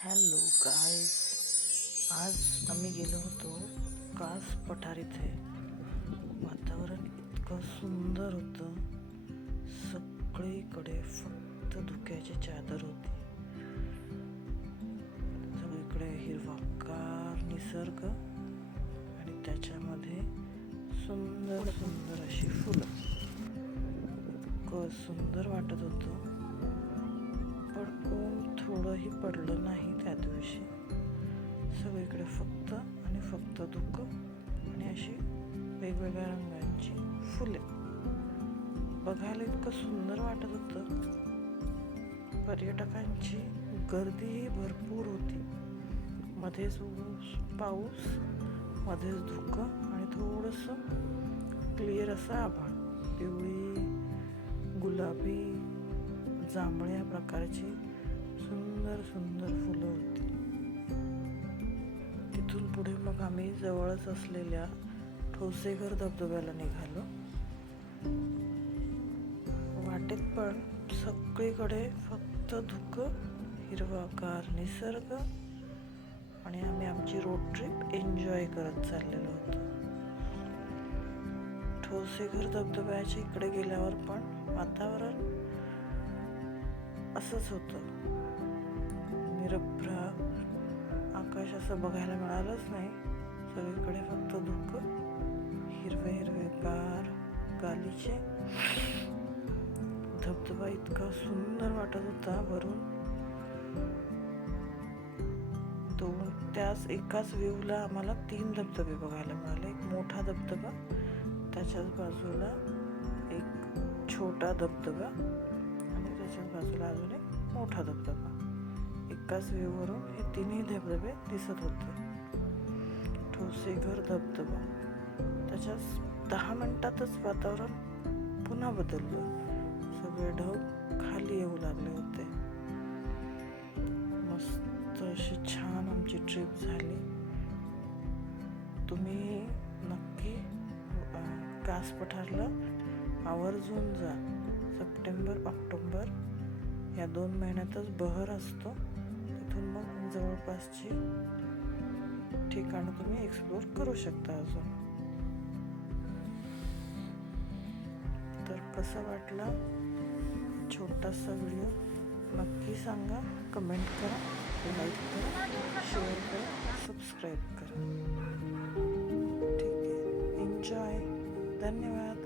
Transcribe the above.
Hello guys, आज आम्ही गेलो होतो कास पठार इथे. वातावरण इतकं सुंदर होतं, सगळीकडे फक्त धुक्याची चादर होती. सगळीकडे हिरवागार निसर्ग आणि त्याच्यामध्ये सुंदर सुंदर अशी फुलं. इतकं सुंदर वाटत होतं, पण ऊन थोडंही पडलं नाही त्या दिवशी. सगळीकडे फक्त आणि फक्त धुकं आणि अशी वेगवेगळ्या रंगांची फुले. बघायला इतकं सुंदर वाटत होतं. पर्यटकांची गर्दीही भरपूर होती. मध्येच पाऊस, मध्येच धुकं आणि थोडंसं क्लिअर असं आभाळ. पिवळी, गुलाबी, जांभळ्या प्रकारची सुंदर सुंदर फुलं होती. तिथून पुढे मग आम्ही जवळच असलेल्या ठोसेघर धबधब्याला निघालो. वाटेत पण सगळीकडे फक्त धुकं, हिरवागार निसर्ग आणि आम्ही आमची रोड ट्रिप एन्जॉय करत चाललेलो होतो. ठोसेघर धबधब्याच्या इकडे गेल्यावर पण वातावरण असंच होतं. निरभ्र आकाश असं बघायला मिळालंच नाही. सगळीकडे फक्त धुकं, हिरवे हिरवे गालीचे. धबधबा इतका सुंदर वाटत होता वरून. त्याच एकाच व्ह्यूला आम्हाला 3 धबधबे बघायला मिळाले. एक मोठा धबधबा, त्याच्याच बाजूला एक छोटा धबधबा आणि त्याच्याच बाजूला अजून एक मोठा धबधबा. एकाच व्ह्यूवरून हे तिन्ही धबधबे दिसत होते. ठोसेघर धबधबा, त्याच्याच 10 मिनिटातच वातावरण पुन्हा बदललं. सगळे ढग खाली येऊ लागले होते. मस्त अशी छान आमची ट्रिप झाली. तुम्ही नक्की कास पठारला आवर्जून जा. सप्टेंबर, ऑक्टोबर या 2 महिन्यातच बहर असतो. तिथून मग जवळपासची ठिकाणं तुम्ही एक्सप्लोर करू शकता अजून. तर कसं वाटला छोटासा व्हिडिओ नक्की सांगा. कमेंट करा, लाईक करा, शेअर करा, सबस्क्राईब करा. ठीक आहे, एन्जॉय. धन्यवाद.